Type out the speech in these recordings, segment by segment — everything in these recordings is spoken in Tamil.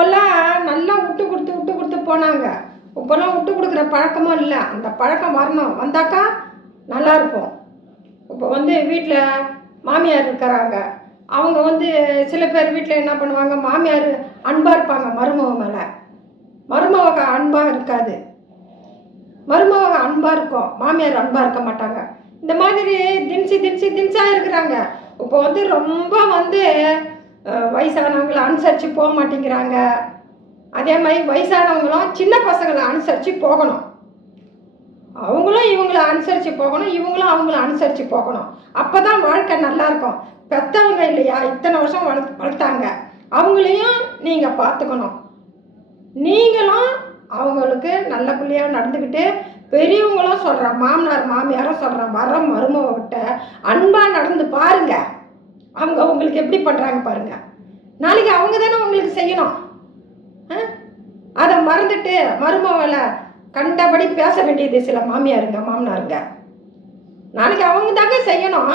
அப்போல்லாம் நல்லா விட்டு கொடுத்து போனாங்க. இப்போல்லாம் விட்டு கொடுக்குற பழக்கமும் இல்லை. அந்த பழக்கம் வரணும், வந்தாக்கா நல்லா இருப்போம். இப்போ வீட்டில் மாமியார் இருக்கிறாங்க. அவங்க சில பேர் வீட்டில் என்ன பண்ணுவாங்க, மாமியார் அன்பாக இருப்பாங்க மருமக மேலே, மருமக அன்பாக இருக்காது. மருமக அன்பாக இருக்கும், மாமியார் அன்பாக இருக்க மாட்டாங்க. இந்த மாதிரி தின்ஸாக இருக்கிறாங்க. இப்போ ரொம்ப வயசானவங்களை அனுசரித்து போக மாட்டேங்கிறாங்க. அதே மாதிரி வயசானவங்களும் சின்ன பசங்களை அனுசரித்து போகணும். அவங்களும் இவங்களை அனுசரித்து போகணும், இவங்களும் அவங்கள அனுசரித்து போகணும். அப்போ தான் வாழ்க்கை நல்லாயிருக்கும். பெற்றவங்க இல்லையா, இத்தனை வருஷம் வளர்த்தாங்க, அவங்களையும் நீங்கள் பார்த்துக்கணும். நீங்களும் அவங்களுக்கு நல்ல பிள்ளையாக நடந்துக்கிட்டு, பெரியவங்களும் சொல்கிறேன், மாமனார் மாமியாரும் சொல்கிறேன், வர மருமகிட்ட அன்பாக நடந்து பாருங்க. அவங்க உங்களுக்கு எப்படி பண்ணுறாங்க பாருங்க. நாளைக்கு அவங்க தானே உங்களுக்கு செய்யணும். அதை மறந்துட்டு மருமகளை கண்டபடி பேச வேண்டியது சில மாமியாருங்க மாமனாருங்க. நாளைக்கு அவங்க தாங்க செய்யணும்.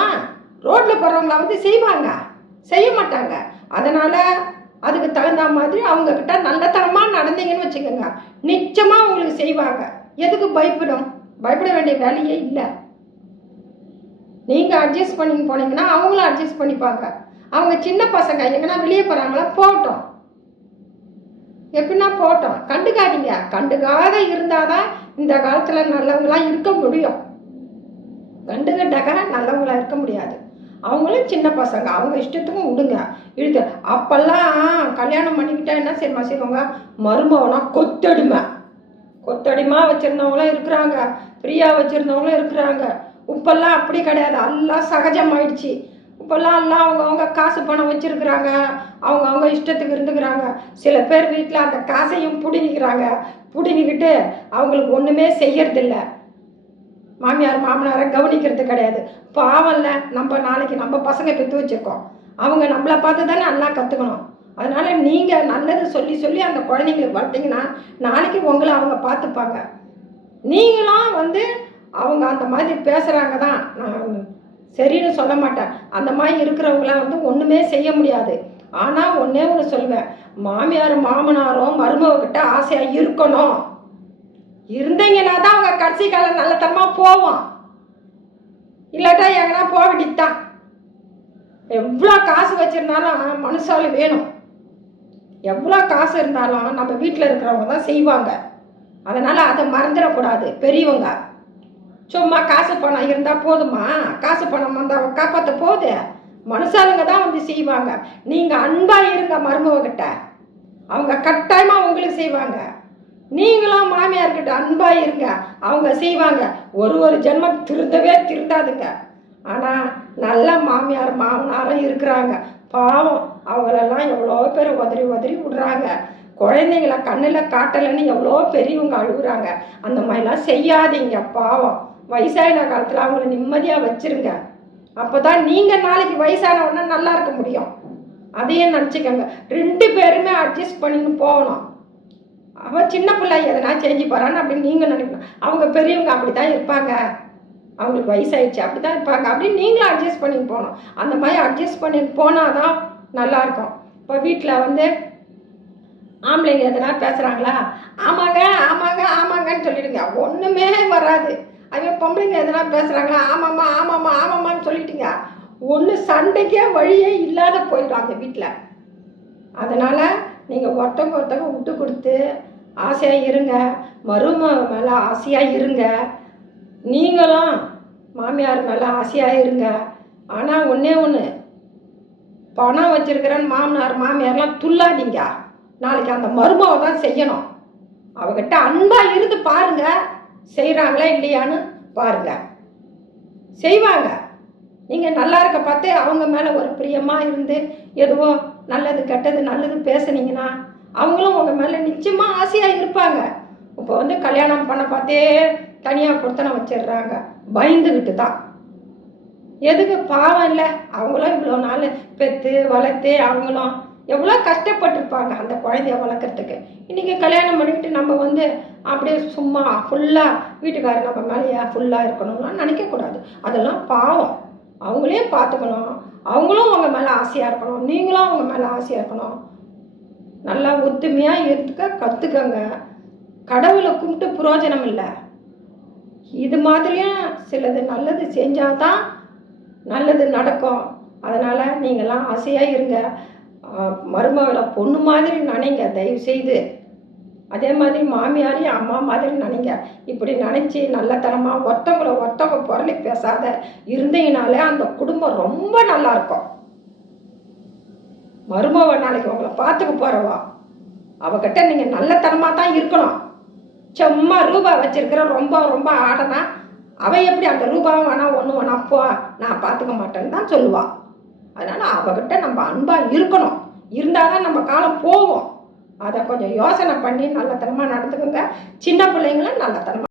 ரோட்டில் போகிறவங்கள செய்வாங்க, செய்ய மாட்டாங்க. அதனால் அதுக்கு தகுந்த மாதிரி அவங்கக்கிட்ட நல்லத்தனமாக நடந்தீங்கன்னு வச்சுக்கோங்க, நிச்சயமாக உங்களுக்கு செய்வாங்க. எதுக்கு பயப்பட வேண்டிய வேலையே இல்லை. நீங்கள் அட்ஜஸ்ட் பண்ணி போனீங்கன்னா அவங்களும் அட்ஜஸ்ட் பண்ணிப்பாங்க. அவங்க சின்ன பசங்க எங்கன்னா வெளியே போகிறாங்களா, போகட்டும், எப்படின்னா போகட்டும், கண்டுக்காதீங்க. கண்டுக்காத இருந்தால் தான் இந்த காலத்தில் நல்லவங்களாக இருக்க முடியும். கண்டுக்கிட்டாக்க நல்லவங்களாக இருக்க முடியாது. அவங்களும் சின்ன பசங்க, அவங்க இஷ்டத்துக்கும் விடுங்க, இழுக்க. அப்போல்லாம் கல்யாணம் பண்ணிக்கிட்டா என்ன செய்வாங்க, மருமகனா கொத்தடிமா வச்சுருந்தவங்களும் இருக்கிறாங்க, ஃப்ரீயாக வச்சுருந்தவங்களும் இருக்கிறாங்க. இப்போல்லாம் அப்படி கிடையாது, எல்லாம் சகஜமாயிடுச்சு. இப்போல்லாம் எல்லாம் அவங்கவுங்க காசு பணம் வச்சுருக்குறாங்க, அவங்கவுங்க இஷ்டத்துக்கு இருந்துக்கிறாங்க. சில பேர் வீட்டில் அந்த காசையும் பிடுங்கிக்கிட்டு அவங்களுக்கு ஒன்றுமே செய்யறதில்ல. மாமியார் மாமனாரை கவனிக்கிறது கிடையாது. பாவம்ல, நம்ம நாளைக்கு நம்ம பசங்க பெற்று வச்சுருக்கோம், அவங்க நம்மளை பார்த்து தானே நல்லா கற்றுக்கணும். அதனால் நீங்கள் நல்லது சொல்லி அந்த குழந்தைங்களுக்கு வளர்த்திங்கன்னா நாளைக்கு உங்களை அவங்க பார்த்துப்பாங்க. நீங்களும் அவங்க அந்த மாதிரி பேசுகிறாங்க தான், நான் சரின்னு சொல்ல மாட்டேன். அந்த மாதிரி இருக்கிறவங்களாம் ஒன்றுமே செய்ய முடியாது. ஆனால் ஒன்றே ஒன்று சொல்லுவேன், மாமியார் மாமனாரும் மருமகிட்ட ஆசையாக இருக்கணும். இருந்தீங்கன்னா தான் அவங்க கடைசி காலம் நல்லத்தனமாக போவோம். இல்லாட்டா எங்கன்னா போக வேண்டியதுதான். எவ்வளோ காசு வச்சுருந்தாலும் மனுஷாலு வேணும். எவ்வளோ காசு இருந்தாலும் நம்ம வீட்டில் இருக்கிறவங்க தான் செய்வாங்க. அதனால் அதை மறந்துடக்கூடாது. பெரியவங்க சும்மா காசு பணம் இருந்தால் போதுமா, காசு பணம் வந்தால் காப்பாற்ற போகுது, மனுஷாளுங்க தான் செய்வாங்க. நீங்கள் அன்பாக இருங்க மருமகிட்ட, அவங்க கட்டாயமாக உங்களுக்கு செய்வாங்க. நீங்களும் மாமியார்கிட்ட அன்பாக இருங்க, அவங்க செய்வாங்க. ஒரு ஜென்மம் திருந்தாதுங்க. ஆனால் நல்ல மாமியார் மாமனாரும் இருக்கிறாங்க. பாவம், அவங்களெல்லாம் எவ்வளோ பேர் உதறி விடுறாங்க. குழந்தைங்கள கண்ணில் காட்டலைன்னு எவ்வளோ பெரியவங்க அழுகுறாங்க. அந்த மாதிரிலாம் செய்யாதீங்க. பாவம், வயசான காலத்தில் அவங்கள நிம்மதியாக வச்சுருங்க. அப்போ தான் நீங்கள் நாளைக்கு வயசானவொன்னா நல்லா இருக்க முடியும். அதையும் நினச்சிக்கோங்க. 2 பேருமே அட்ஜஸ்ட் பண்ணின்னு போகணும். அவன் சின்ன பிள்ளை எதனா செஞ்சு போகிறான்னு அப்படின்னு நீங்கள் நினைக்கணும். அவங்க பெரியவங்க அப்படி தான் இருப்பாங்க, அவங்களுக்கு வயசாயிடுச்சு அப்படி தான் இருப்பாங்க அப்படின்னு நீங்களும் அட்ஜஸ்ட் பண்ணி போகணும். அந்த மாதிரி அட்ஜஸ்ட் பண்ணி போனால் தான் நல்லாயிருக்கும். இப்போ வீட்டில் ஆம்பளைங்க எதனா பேசுகிறாங்களா, ஆமாங்க ஆமாங்க ஆமாங்கன்னு சொல்லிடுங்க, ஒன்றுமே வராது. அதே பொம்பளைங்க எதனா பேசுகிறாங்களா, ஆமாம்மான்னு சொல்லிட்டுங்க, ஒன்று சண்டைக்கே வழியே இல்லாத போயிடும் அந்த வீட்டில். அதனால் நீங்கள் ஒருத்தவங்க விட்டு கொடுத்து ஆசையாக இருங்க. மருமக மேலே ஆசையாக இருங்க. நீங்களும் மாமியார் மேலே ஆசையாக இருங்க. ஆனால் ஒன்று, பணம் வச்சுருக்கிறேன்னு மாமியார்லாம் துள்ளாதீங்க. நாளைக்கு அந்த மருமக தான் செய்யணும். அவகிட்ட அன்பாக இருந்து பாருங்க, செய்கிறாங்களா இல்லையான்னு பாருங்க, செய்வாங்க. நீங்கள் நல்லா இருக்க பார்த்து அவங்க மேலே ஒரு பிரியமாக இருந்து எதுவோ நல்லது கெட்டது நல்லது பேசுனீங்கன்னா அவங்களும் உங்கள் மேலே நிச்சயமாக ஆசையாக இருப்பாங்க. இப்போ கல்யாணம் பண்ண பார்த்தே தனியாக கொடுத்தனை வச்சிடுறாங்க, பயந்துக்கிட்டு தான். எதுக்கு, பாவம் இல்லை, அவங்களும் இவ்வளோ நாள் பெற்று வளர்த்து அவங்களும் எவ்வளோ கஷ்டப்பட்டுருப்பாங்க அந்த குழந்தைய வளர்க்குறதுக்கு. இன்றைக்கி கல்யாணம் பண்ணிக்கிட்டு நம்ம அப்படியே சும்மா ஃபுல்லாக வீட்டுக்காரர் நம்ம மேலேயே ஃபுல்லாக இருக்கணும்லாம் நினைக்கக்கூடாது. அதெல்லாம் பாவம். அவங்களையும் பார்த்துக்கணும், அவங்களும் அவங்க மேலே ஆசையாக இருக்கணும், நீங்களும் அவங்க மேலே ஆசையாக இருக்கணும். நல்லா ஒத்துமையாக இருக்க கற்றுக்கங்க. கடவுளை கும்பிட்டு புரோஜனம் இல்லை. இது மாதிரியும் சிலது நல்லது செஞ்சால் தான் நல்லது நடக்கும். அதனால் நீங்கள்லாம் ஆசையாக இருங்க. மருமகளை பொண்ணு மாதிரி நினைங்க தயவு செய்து. அதே மாதிரி மாமியாரையும் அம்மா மாதிரி நினைங்க. இப்படி நினச்சி நல்லத்தனமாக ஒருத்தவங்க பொருளை பேசாத இருந்தீங்கனாலே அந்த குடும்பம் ரொம்ப நல்லாயிருக்கும். மருமவ நாளைக்கு உங்களை பார்த்துக்க போகிறவா, அவகிட்ட நீங்கள் நல்லத்தனமாக தான் இருக்கணும். சும்மா ரூபா வச்சிருக்கிற ரொம்ப ரொம்ப ஆடனா அவள் எப்படி அந்த ரூபாவும் வேணா ஒன்று வேணா போ நான் பார்த்துக்க மாட்டேன்னு தான் சொல்லுவாள். அதனால் அவகிட்ட நம்ம அன்பாக இருக்கணும். இருந்தால் தான் நம்ம காலம் போவோம். அதை கொஞ்சம் யோசனை பண்ணி நல்லத்தனமாக நடந்துக்குங்க. சின்ன பிள்ளைங்களும் நல்லத்தனமாக